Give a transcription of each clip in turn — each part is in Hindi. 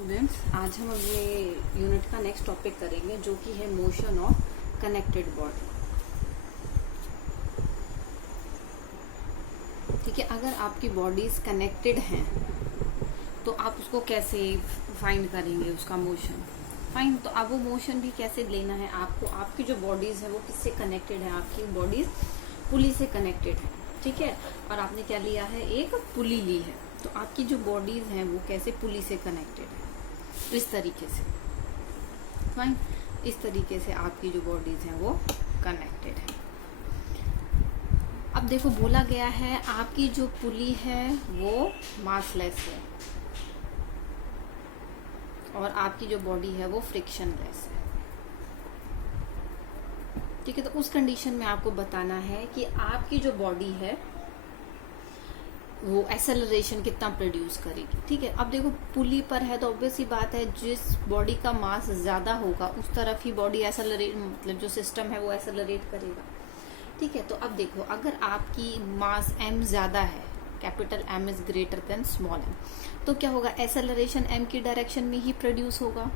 स्टूडेंट्स, आज हम अपने यूनिट का नेक्स्ट टॉपिक करेंगे जो कि है मोशन ऑफ कनेक्टेड बॉडी। ठीक है, अगर आपकी बॉडीज कनेक्टेड हैं तो आप उसको कैसे फाइंड करेंगे, उसका मोशन फाइंड। तो अब वो मोशन भी कैसे लेना है आपको, आपकी जो बॉडीज है वो किससे कनेक्टेड है, आपकी बॉडीज पुली से कनेक्टेड है। ठीक है, और आपने क्या लिया है, एक पुली ली है, तो आपकी जो बॉडीज हैं वो कैसे पुली से कनेक्टेड है, इस तरीके से। फाइन, इस तरीके से आपकी जो बॉडीज हैं वो कनेक्टेड है। अब देखो, बोला गया है आपकी जो पुली है वो मासलेस है और आपकी जो बॉडी है वो फ्रिक्शनलेस है। ठीक है, तो उस कंडीशन में आपको बताना है कि आपकी जो बॉडी है वो एक्सेलरेशन कितना प्रोड्यूस करेगी। ठीक है, अब देखो पुली पर है तो ऑब्वियस ही बात है, जिस बॉडी का मास ज्यादा होगा उस तरफ ही बॉडी एक्सेलरेट, मतलब जो सिस्टम है वो एक्सेलरेट करेगा। ठीक है, तो अब देखो, अगर आपकी मास m ज्यादा है, capital M is greater than small m, तो क्या होगा, एक्सेलरेशन m की डायरेक्शन में ही प्रोड्यूस होगा।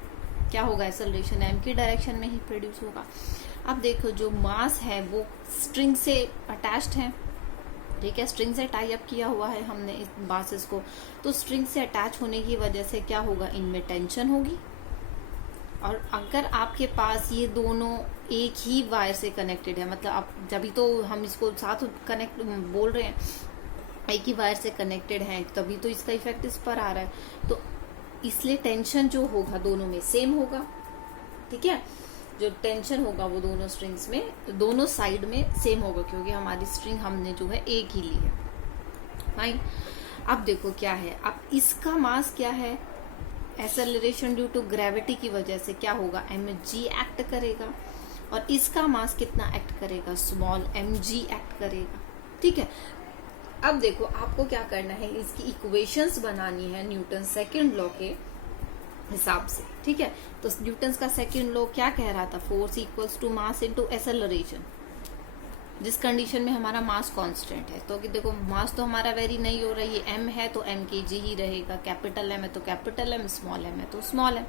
क्या होगा, एक्सेलरेशन m की डायरेक्शन में ही प्रोड्यूस होगा। अब देखो, जो मास है वो स्ट्रिंग से अटैच्ड है। ठीक है, स्ट्रिंग से टाई अप किया हुआ है हमने इस बासेस को, तो स्ट्रिंग से अटैच होने की वजह से क्या होगा, इनमें टेंशन होगी। और अगर आपके पास ये दोनों एक ही वायर से कनेक्टेड है, मतलब आप जब तो हम इसको साथ कनेक्ट बोल रहे हैं, एक ही वायर से कनेक्टेड है, तभी तो इसका इफेक्ट इस पर आ रहा है, तो इसलिए टेंशन जो होगा दोनों में सेम होगा। ठीक है, जो टेंशन होगा वो दोनों स्ट्रिंग्स में, दोनों साइड में सेम होगा, क्योंकि हमारी स्ट्रिंग हमने जो है एक ही ली है। फाइन, अब देखो क्या है, अब इसका मास क्या है, एक्सेलरेशन ड्यू टू ग्रेविटी की वजह से क्या होगा, mg एक्ट करेगा, और इसका मास कितना एक्ट करेगा, स्मॉल mg एक्ट करेगा। ठीक है, अब देखो आपको क्या करना है, इसकी इक्वेशंस बनानी है न्यूटन सेकंड लॉ के हिसाब से। ठीक है, तो न्यूटन का सेकंड लॉ क्या कह रहा था, force equals to mass into acceleration, जिस कंडीशन में हमारा मास कांस्टेंट है। तो कि देखो, मास तो हमारा वेरी नहीं हो रही है, m है तो m के जी ही रहेगा, कैपिटल M है तो कैपिटल M, स्मॉल m है तो स्मॉल m,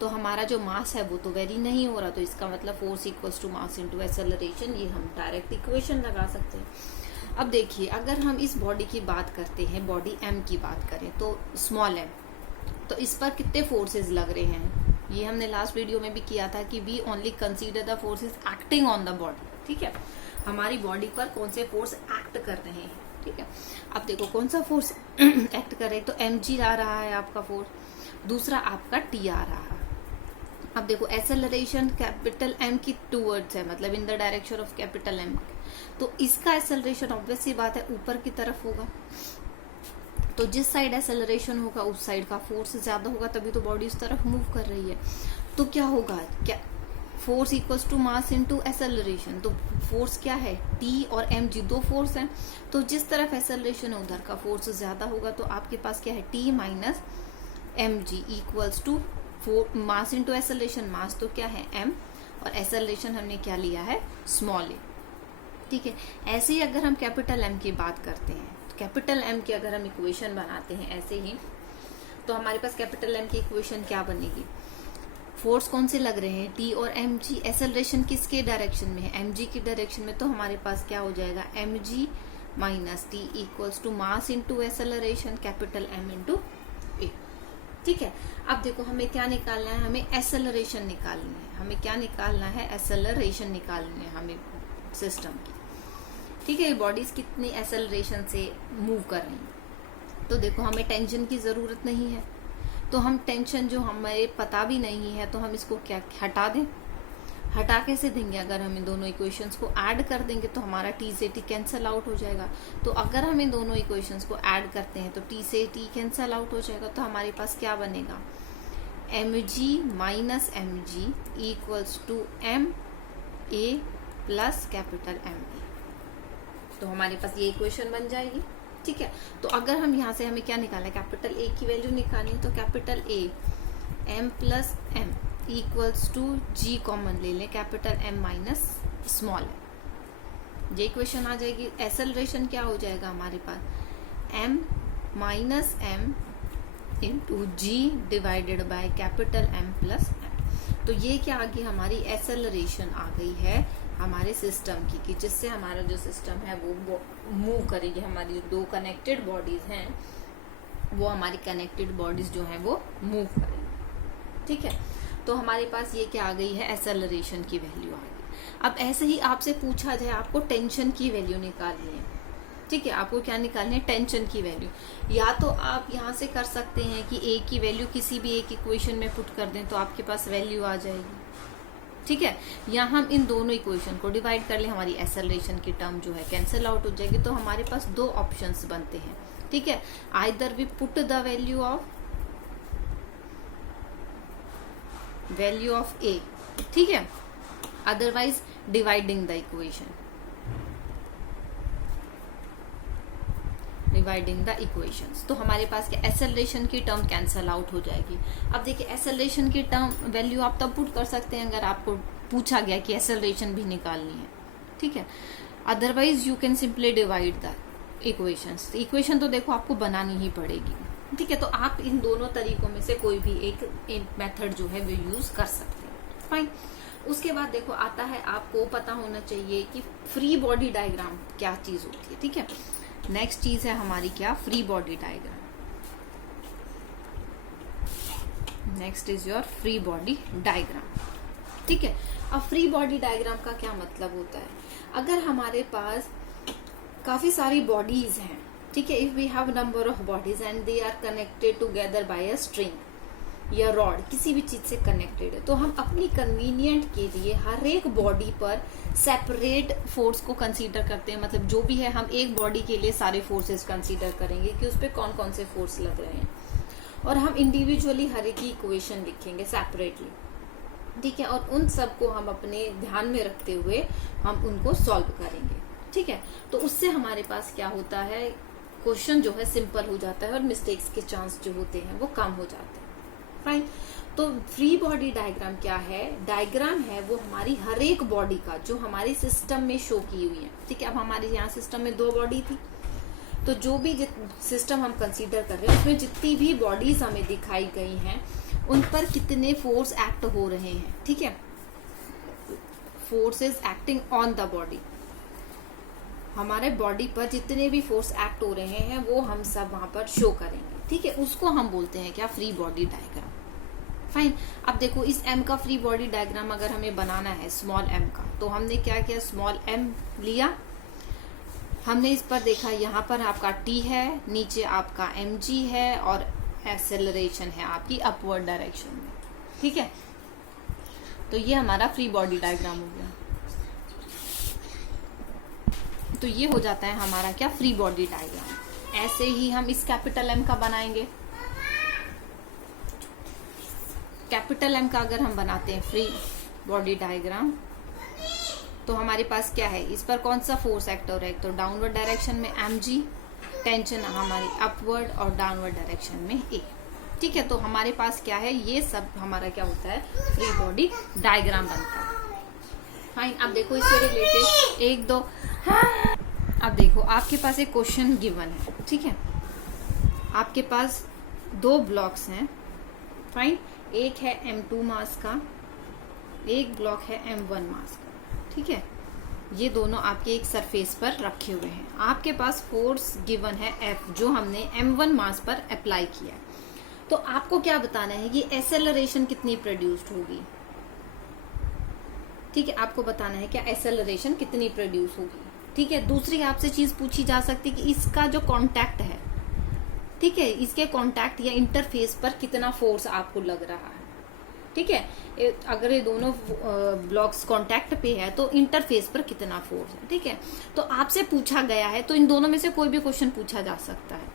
तो हमारा जो मास है वो तो वेरी नहीं हो रहा, तो इसका मतलब force equals to mass into acceleration, ये हम डायरेक्ट इक्वेशन लगा सकते हैं। अब देखिए, अगर हम इस बॉडी की बात करते हैं, बॉडी m की बात करें तो स्मॉल m, तो इस पर कितने फोर्सेस लग रहे हैं, ये हमने लास्ट वीडियो में भी किया था कि we only consider the forces acting on the body. ठीक है, हमारी बॉडी पर कौन से फोर्स एक्ट कर रहे हैं। ठीक है, अब देखो कौन सा फोर्स एक्ट कर रहे हैं, तो mg आ रहा है आपका फोर्स, दूसरा आपका t आ रहा है। अब देखो, एक्सेलरेशन कैपिटल M की टूवर्ड्स है, मतलब in the direction of capital M, तो इसका एक्सेलरेशन ऑब्वियस सी बात है ऊपर की तरफ होगा, तो जिस साइड एक्सेलरेशन होगा उस साइड का फोर्स ज्यादा होगा, तभी तो बॉडी उस तरफ मूव कर रही है। तो क्या होगा, क्या force equals to mass into acceleration, तो फोर्स क्या है, T और mg दो फोर्स हैं, तो जिस तरफ एक्सेलरेशन है उधर का फोर्स ज्यादा होगा, तो आपके पास क्या है, T minus mg equals to mass into acceleration, mass तो क्या है m, और एक्सेलरेशन हमने क्या लिया है, स्मॉल a। ठीक है, ऐसे ही अगर हम कैपिटल M की बात करते हैं, कैपिटल M की अगर हम इक्वेशन बनाते हैं ऐसे ही, तो हमारे पास कैपिटल M की इक्वेशन क्या बनेगी, फोर्स कौन से लग रहे हैं, T और mg, एक्सेलरेशन किसके डायरेक्शन में है, mg की डायरेक्शन में, तो हमारे पास क्या हो जाएगा, mg minus t equals to mass into acceleration, capital M into a। ठीक है, अब देखो हमें क्या निकालना है, हमें एक्सेलरेशन निकालनी है, हमें क्या निकालना है, एक्सेलरेशन निकालनी है हमें सिस्टम की। ठीक है, बॉडीज कितनी एक्सेलरेशन से मूव कर रही हैं, तो देखो हमें टेंशन की जरूरत नहीं है, तो हम टेंशन जो हमें पता भी नहीं है तो हम इसको क्या हटा दें, हटा कैसे देंगे, अगर हम इन दोनों इक्वेशंस को ऐड कर देंगे तो हमारा t से t कैंसल आउट हो जाएगा। तो अगर हम इन दोनों इक्वेशंस को ऐड करते हैं तो t से t कैंसल आउट हो जाएगा, तो हमारे पास क्या बनेगा, mg minus mg equals to m a plus capital M a, तो हमारे पास ये इक्वेशन बन जाएगी। ठीक है, तो अगर हम यहाँ से हमें क्या निकालना है, कैपिटल A की वैल्यू निकालनी है, तो capital A m plus m equals to g common ले लें, capital M minus small m, ये इक्वेशन आ जाएगी। एक्सेलरेशन क्या हो जाएगा हमारे पास, m minus m into G divided by capital M plus M। तो ये क्या आ गई, हमारी एसेलरेशन आ गई है हमारे सिस्टम की, कि जिससे हमारा जो सिस्टम है वो मूव करेगी। हमारी जो दो कनेक्टेड बॉडीज हैं वो हमारी कनेक्टेड बॉडीज जो है वो मूव करेंगी। ठीक है, तो हमारे पास ये क्या आ गई है, एसेलरेशन की वैल्यू आ गई। अब ऐसे ही आपसे पूछा जाए आपको टेंशन की वैल्यू निकालनी है। ठीक है, आपको क्या निकालनी है, टेंशन की वैल्यू। या तो आप यहाँ से कर सकते हैं कि ए की वैल्यू किसी भी एक इक्वेशन में पुट कर दें तो आपके पास वैल्यू आ जाएगी। ठीक है, या हम इन दोनों इक्वेशन को डिवाइड कर ले, हमारी एसेलरेशन की टर्म जो है कैंसिल आउट हो जाएगी। तो हमारे पास दो ऑप्शंस बनते हैं। ठीक है, either we put the value of a, ठीक है, otherwise dividing the equation, dividing the equations. तो हमारे पास क्या, एसेलरेशन की टर्म कैंसल आउट हो जाएगी। अब देखिए एसेलरेशन की टर्म वैल्यू आप तब पुट कर सकते हैं अगर आपको पूछा गया कि एसेलरेशन भी निकालनी है। ठीक है, otherwise you can simply divide the equations. Equation तो देखो आपको बनानी ही पड़ेगी। ठीक है, तो आप इन दोनों तरीकों में से कोई भी एक मेथड जो है वो यूज कर सकते हैं। फाइन, उसके बाद देखो आता है, आपको पता होना चाहिए कि फ्री बॉडी डायग्राम क्या चीज होती है। ठीक है, नेक्स्ट चीज है हमारी क्या, free body diagram. Next is your free body diagram. ठीक है, अब फ्री बॉडी डायग्राम का क्या मतलब होता है, अगर हमारे पास काफी सारी बॉडीज हैं, ठीक है, if we have number of bodies and they are connected together by a string या रॉड, किसी भी चीज से कनेक्टेड है, तो हम अपनी कन्वीनियंट के लिए हर एक बॉडी पर सेपरेट फोर्स को कंसीडर करते हैं। मतलब जो भी है हम एक बॉडी के लिए सारे फोर्सेस कंसीडर करेंगे कि उस पर कौन कौन से फोर्स लग रहे हैं, और हम इंडिविजुअली हर एक की इक्वेशन लिखेंगे सेपरेटली। ठीक है, और उन सबको हम अपने ध्यान में रखते हुए हम उनको सॉल्व करेंगे। ठीक है, तो उससे हमारे पास क्या होता है, क्वेश्चन जो है सिंपल हो जाता है और मिस्टेक्स के चांस जो होते हैं वो कम हो जाते हैं। फाइन, तो फ्री बॉडी डायग्राम क्या है, डायग्राम है वो हमारी हर एक बॉडी का जो हमारे सिस्टम में शो की हुई है। ठीक है, अब हमारे यहाँ सिस्टम में 2 बॉडी थी, तो जो भी सिस्टम हम कंसीडर कर रहे हैं उसमें जितनी भी बॉडीज हमें दिखाई गई हैं उन पर कितने फोर्स एक्ट हो रहे हैं। ठीक है, forces acting on the body, हमारे बॉडी पर जितने भी फोर्स एक्ट हो रहे हैं वो हम सब वहां पर शो करेंगे। ठीक है, उसको हम बोलते हैं क्या, फ्री बॉडी डायग्राम। फाइन, अब देखो इस m का फ्री बॉडी डायग्राम अगर हमें बनाना है स्मॉल m का, तो हमने क्या किया, स्मॉल m लिया, हमने इस पर देखा यहाँ पर आपका t है, नीचे आपका mg है और एक्सेलरेशन है आपकी अपवर्ड डायरेक्शन में। ठीक है, तो ये हमारा फ्री बॉडी डायग्राम हो गया। तो ये हो जाता है हमारा क्या, फ्री बॉडी डायग्राम। ऐसे ही हम इस कैपिटल M का बनाएंगे। कैपिटल M का अगर हम बनाते हैं फ्री बॉडी डायग्राम, तो हमारे पास क्या है, इस पर कौन सा फोर्स एक्ट हो रहा है, तो डाउनवर्ड डायरेक्शन में mg, टेंशन हमारी अपवर्ड और डाउनवर्ड डायरेक्शन में a। ठीक है, तो हमारे पास क्या है, ये सब हमारा क्या होता है, फ्री बॉडी डायग्राम बनता है। फाइन, अब देखो इससे रिलेटेड 1 2, अब देखो आपके पास एक क्वेश्चन गिवन है। ठीक है, आपके पास 2 ब्लॉक्स हैं। फाइन, एक है m2 मास का, एक ब्लॉक है m1 मास का। ठीक है, ये दोनों आपके एक सरफेस पर रखे हुए हैं। आपके पास फोर्स गिवन है F, जो हमने m1 मास पर अप्लाई किया है। तो आपको क्या बताना है कि एसेलरेशन कितनी प्रोड्यूस्ड होगी। ठीक है, आपको बताना है क्या एसेलरेशन कितनी प्रोड्यूस होगी। ठीक है, दूसरी आपसे चीज पूछी जा सकती है कि इसका जो कांटेक्ट है, ठीक है, इसके कांटेक्ट या इंटरफेस पर कितना फोर्स आपको लग रहा है। ठीक है, अगर ये दोनों ब्लॉक्स कांटेक्ट पे है तो इंटरफेस पर कितना फोर्स है। ठीक है, तो आपसे पूछा गया है, तो इन दोनों में से कोई भी क्वेश्चन पूछा जा सकता है।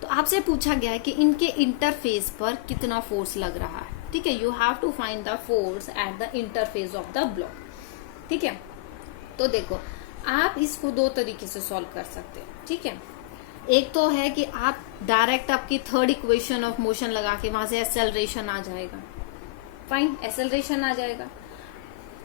तो आपसे पूछा गया है कि इनके इंटरफेस पर कितना फोर्स लग रहा है। ठीक है, you have to find the force at the interface of the block. ठीक है, तो देखो आप इसको 2 तरीके से सॉल्व कर सकते हैं। ठीक है, एक तो है कि आप डायरेक्ट आपकी थर्ड इक्वेशन ऑफ मोशन लगा के वहां से एक्सेलरेशन आ जाएगा। फाइन, एक्सेलरेशन आ जाएगा।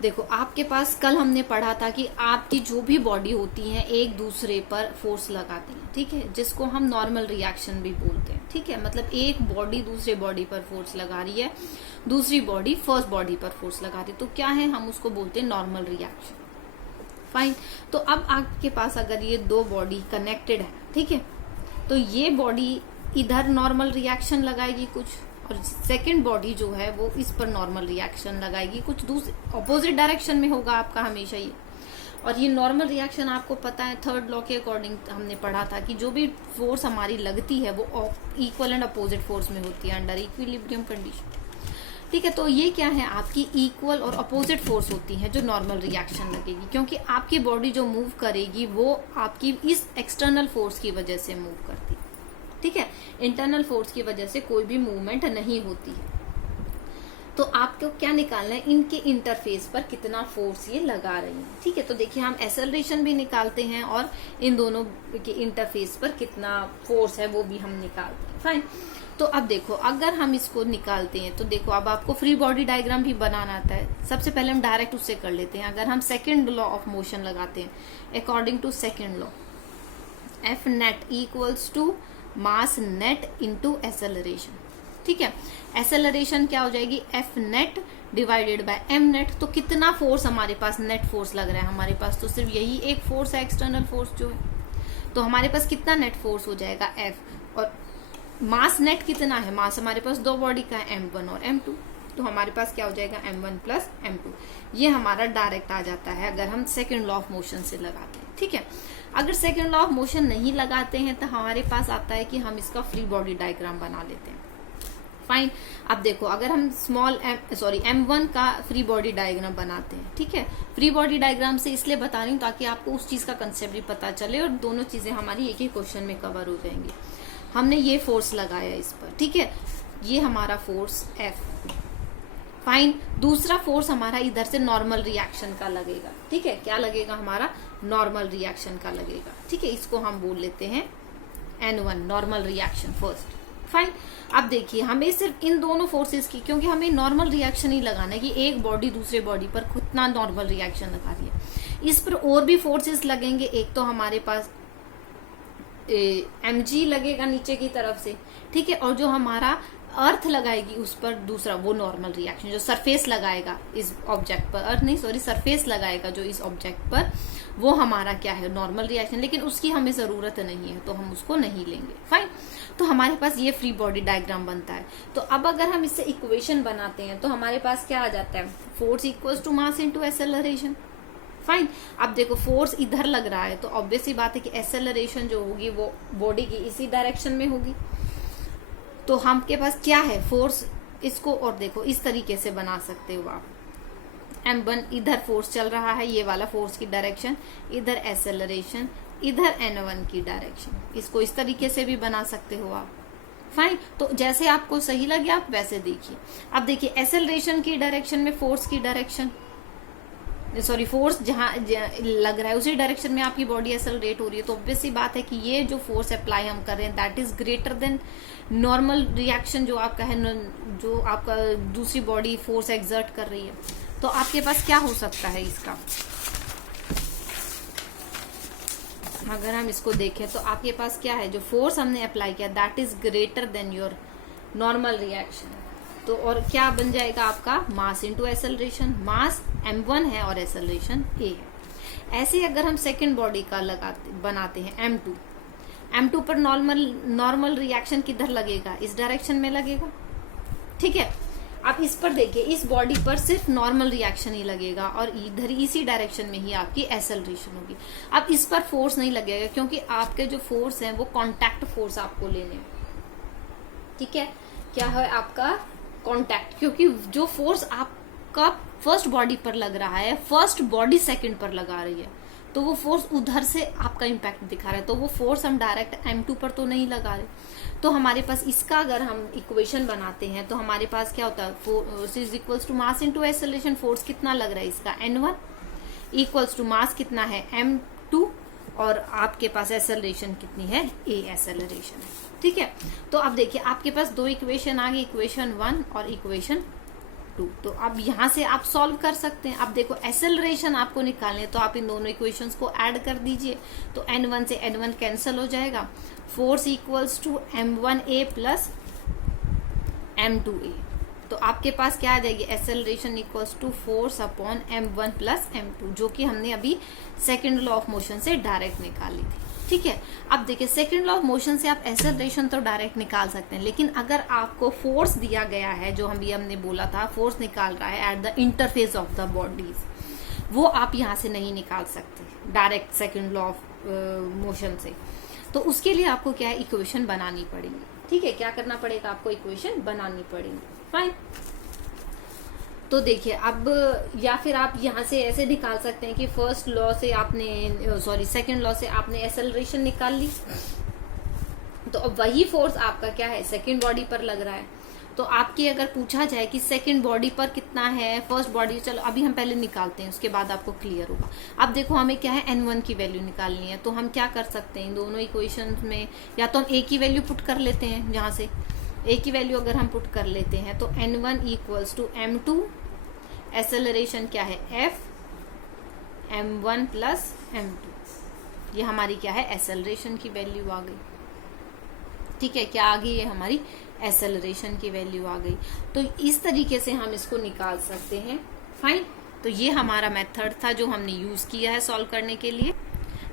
देखो आपके पास कल हमने पढ़ा था कि आपकी जो भी बॉडी होती है एक दूसरे पर फोर्स लगाती है, ठीक है, जिसको हम नॉर्मल रिएक्शन भी बोलते हैं, ठीक है। मतलब एक बॉडी दूसरे बॉडी पर फोर्स लगा रही है, दूसरी बॉडी फर्स्ट बॉडी पर फोर्स लगा रही है, तो क्या है, हम उसको बोलते हैं नॉर्मल रिएक्शन। फाइन। तो अब आपके पास अगर ये दो बॉडी कनेक्टेड है, ठीक है, तो ये बॉडी इधर नॉर्मल रिएक्शन लगाएगी कुछ, और सेकंड बॉडी जो है वो इस पर नॉर्मल रिएक्शन लगाएगी कुछ, दूसरे ऑपोजिट डायरेक्शन में होगा आपका हमेशा ये। और ये नॉर्मल रिएक्शन आपको पता है थर्ड लॉ के अकॉर्डिंग हमने पढ़ा था कि जो भी फोर्स हमारी लगती है वो इक्वल एंड अपोजिट फोर्स में होती है अंडर इक्विलिब्रियम कंडीशन, ठीक है। तो ये क्या है, आपकी इक्वल और अपोजिट फोर्स होती है जो नॉर्मल रिएक्शन लगेगी, क्योंकि आपकी बॉडी जो मूव करेगी वो आपकी इस एक्सटर्नल फोर्स की वजह से मूव करती है, ठीक है। इंटरनल फोर्स की वजह से कोई भी मूवमेंट नहीं होती है। तो आपको क्या निकालना है, इनके इंटरफेस पर कितना फोर्स ये लगा रही है, ठीक है। तो देखिए हम एक्सेलरेशन भी निकालते हैं और इन दोनों के इंटरफेस पर कितना फोर्स है वो भी हम निकालते हैं। फाइन। तो अब देखो अगर हम इसको निकालते हैं तो देखो अब आपको फ्री बॉडी डायग्राम भी बनाना आता है। सबसे पहले हम डायरेक्ट उससे कर लेते हैं। अगर हम सेकेंड लॉ ऑफ मोशन लगाते हैं according to second law, F net equals to mass net into acceleration, ठीक है। एक्सेलरेशन क्या हो जाएगी, F net divided by M net. तो कितना फोर्स हमारे पास नेट फोर्स लग रहा है, हमारे पास तो सिर्फ यही एक फोर्स है एक्सटर्नल फोर्स जो है, तो हमारे पास कितना नेट फोर्स हो जाएगा एफ। और मास नेट कितना है, मास हमारे पास दो बॉडी का है m1 और m2, तो हमारे पास क्या हो जाएगा m1 प्लस m2। ये हमारा डायरेक्ट आ जाता है अगर हम सेकेंड लॉ ऑफ मोशन से लगाते हैं, ठीक है। अगर सेकेंड लॉ ऑफ मोशन नहीं लगाते हैं तो हमारे पास आता है कि हम इसका फ्री बॉडी डायग्राम बना लेते हैं। फाइन। अब देखो अगर हम m1 का फ्री बॉडी डायग्राम बनाते हैं, ठीक है। फ्री बॉडी डायग्राम से इसलिए बता रही हूँ ताकि आपको उस चीज का कंसेप्ट भी पता चले और दोनों चीजें हमारी एक ही क्वेश्चन में कवर हो जाएंगी। हमने ये फोर्स लगाया इस पर, ठीक है, ये हमारा फोर्स F। फाइन। दूसरा फोर्स हमारा इधर से नॉर्मल रिएक्शन का लगेगा, ठीक है। क्या लगेगा, हमारा नॉर्मल रिएक्शन का लगेगा, ठीक है। इसको हम बोल लेते हैं N1 normal reaction first. Fine. अब देखिए हमें सिर्फ इन दोनों फोर्सेस की, क्योंकि हमें नॉर्मल रिएक्शन ही लगाना है कि एक बॉडी दूसरे बॉडी पर कितना नॉर्मल रिएक्शन लगा रही है। इस पर और भी फोर्सेस लगेंगे, एक तो हमारे पास mg लगेगा नीचे की तरफ से, ठीक है, और जो हमारा अर्थ लगाएगी उस पर दूसरा वो नॉर्मल रिएक्शन, जो सरफेस लगाएगा इस ऑब्जेक्ट पर, अर्थ नहीं सॉरी सरफेस लगाएगा जो इस ऑब्जेक्ट पर, वो हमारा क्या है, नॉर्मल रिएक्शन। लेकिन उसकी हमें जरूरत नहीं है तो हम उसको नहीं लेंगे। फाइन। तो हमारे पास ये फ्री बॉडी डायग्राम बनता है। तो अब अगर हम इससे इक्वेशन बनाते हैं तो हमारे पास क्या आ जाता है, force equals to mass into acceleration. Fine. अब देखो फोर्स इधर लग रहा है तो ऑब्वियस ही बात है कि एक्सेलरेशन जो होगी वो बॉडी की इसी डायरेक्शन में होगी। तो हम के पास क्या है, फोर्स, इसको और देखो इस तरीके से बना सकते हो आप। m1 इधर फोर्स चल रहा है, ये वाला फोर्स की डायरेक्शन, इधर एक्सेलरेशन, इधर n1 की डायरेक्शन, इसको इस तरीके से भी बना सकते हो आप। फाइन। तो जैसे आपको सही लगे आप वैसे देखिए। अब देखिए एक्सेलरेशन की डायरेक्शन में फोर्स की डायरेक्शन, सॉरी फोर्स जहां लग रहा है उसी डायरेक्शन में आपकी बॉडी एक्सेलरेट हो रही है, तो ऑब्वियस सी बात है कि ये जो फोर्स अप्लाई हम कर रहे हैं that is greater than normal reaction जो आपका है, जो आपका दूसरी बॉडी फोर्स एक्सर्ट कर रही है। तो आपके पास क्या हो सकता है इसका, अगर हम इसको देखें तो आपके पास क्या है, जो फोर्स हमने अप्लाई किया that is greater than your normal reaction. तो और क्या बन जाएगा आपका, मास इनटू एक्सेलरेशन। मास m1 है और एक्सेलरेशन a है। ऐसे अगर हम सेकेंड बॉडी का बनाते हैं m2 पर नॉर्मल रिएक्शन किधर लगेगा, इस डायरेक्शन में लगेगा, ठीक है। अब इस पर देखिए, इस बॉडी पर सिर्फ नॉर्मल रिएक्शन ही लगेगा और इधर इसी डायरेक्शन में ही आपकी एक्सेलरेशन होगी। अब इस पर फोर्स नहीं लगेगा क्योंकि आपके जो फोर्स है वो कॉन्टैक्ट फोर्स आपको लेने हैं, ठीक है। क्या है आपका कॉन्टैक्ट, क्योंकि जो फोर्स आपका फर्स्ट बॉडी पर लग रहा है, फर्स्ट बॉडी सेकंड पर लगा रही है, तो वो फोर्स उधर से आपका इम्पैक्ट दिखा रहा है, तो वो फोर्स हम डायरेक्ट m2 पर तो नहीं लगा रहे। तो हमारे पास इसका अगर हम इक्वेशन बनाते हैं तो हमारे पास क्या होता है, force is equals to mass into acceleration. Force कितना लग रहा है इसका, n1 इक्वल्स टू मास कितना है m2, और आपके पास एक्सेलरेशन कितनी है, a एक्सेलरेशन है, ठीक है। तो अब देखिए आपके पास दो इक्वेशन आ गई, इक्वेशन 1 और इक्वेशन m2। तो अब यहाँ से आप सॉल्व कर सकते हैं। अब देखो एक्सेलरेशन आपको निकालने, तो आप इन दोनों इक्वेशंस को ऐड कर दीजिए, तो n1 से n1 कैंसिल हो जाएगा, force equals to m1a plus m2a। तो आपके पास क्या आ जाएगी, acceleration equals to force upon m1 plus m2, जो कि हमने अभी सेकेंड लॉ ऑफ मोशन से डायरेक्ट निकाली थी। ठीक है, अब देखिए सेकेंड लॉ ऑफ मोशन से आप एक्सेलरेशन तो डायरेक्ट निकाल सकते हैं, लेकिन अगर आपको फोर्स दिया गया है, जो हमने बोला था फोर्स निकाल रहा है eight the interface of the bodies, वो आप यहाँ से नहीं निकाल सकते direct second law of motion से। तो उसके लिए आपको क्या है, इक्वेशन बनानी पड़ेगी। ठीक है, क्या करना पड़ेगा, आपको इक्वेशन बनानी पड़ेगी। फाइन, तो देखिए अब, या फिर आप यहाँ से ऐसे निकाल सकते हैं कि फर्स्ट लॉ से आपने सेकंड लॉ से आपने एक्सेलरेशन निकाल ली, तो अब वही फोर्स आपका क्या है, सेकंड बॉडी पर लग रहा है। तो आपकी अगर पूछा जाए कि सेकंड बॉडी पर कितना है, फर्स्ट बॉडी, चलो अभी हम पहले निकालते हैं, उसके बाद आपको क्लियर होगा। अब देखो हमें क्या है, n1 की वैल्यू निकालनी है, तो हम क्या कर सकते हैं, इन दोनों इक्वेशन में या तो हम a की वैल्यू पुट कर लेते हैं, जहां से a की वैल्यू अगर हम पुट कर लेते हैं तो n1 equals to m2, acceleration क्या है f, m1 प्लस m2, ये हमारी क्या है, एक्सेलरेशन की वैल्यू आ गई। ठीक है, क्या आ गई, ये हमारी एक्सेलरेशन की वैल्यू आ गई। तो इस तरीके से हम इसको निकाल सकते हैं। फाइन, तो ये हमारा मेथड था जो हमने यूज किया है सॉल्व करने के लिए।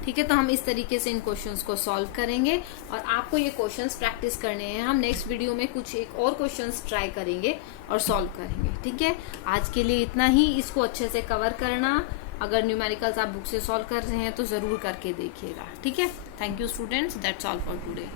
ठीक है, तो हम इस तरीके से इन क्वेश्चंस को सॉल्व करेंगे और आपको ये क्वेश्चंस प्रैक्टिस करने हैं। हम नेक्स्ट वीडियो में कुछ एक और क्वेश्चंस ट्राई करेंगे और सॉल्व करेंगे। ठीक है, आज के लिए इतना ही, इसको अच्छे से कवर करना। अगर न्यूमेरिकल्स आप बुक से सॉल्व कर रहे हैं तो जरूर करके देखिएगा। ठीक है, thank you students, that's all for today.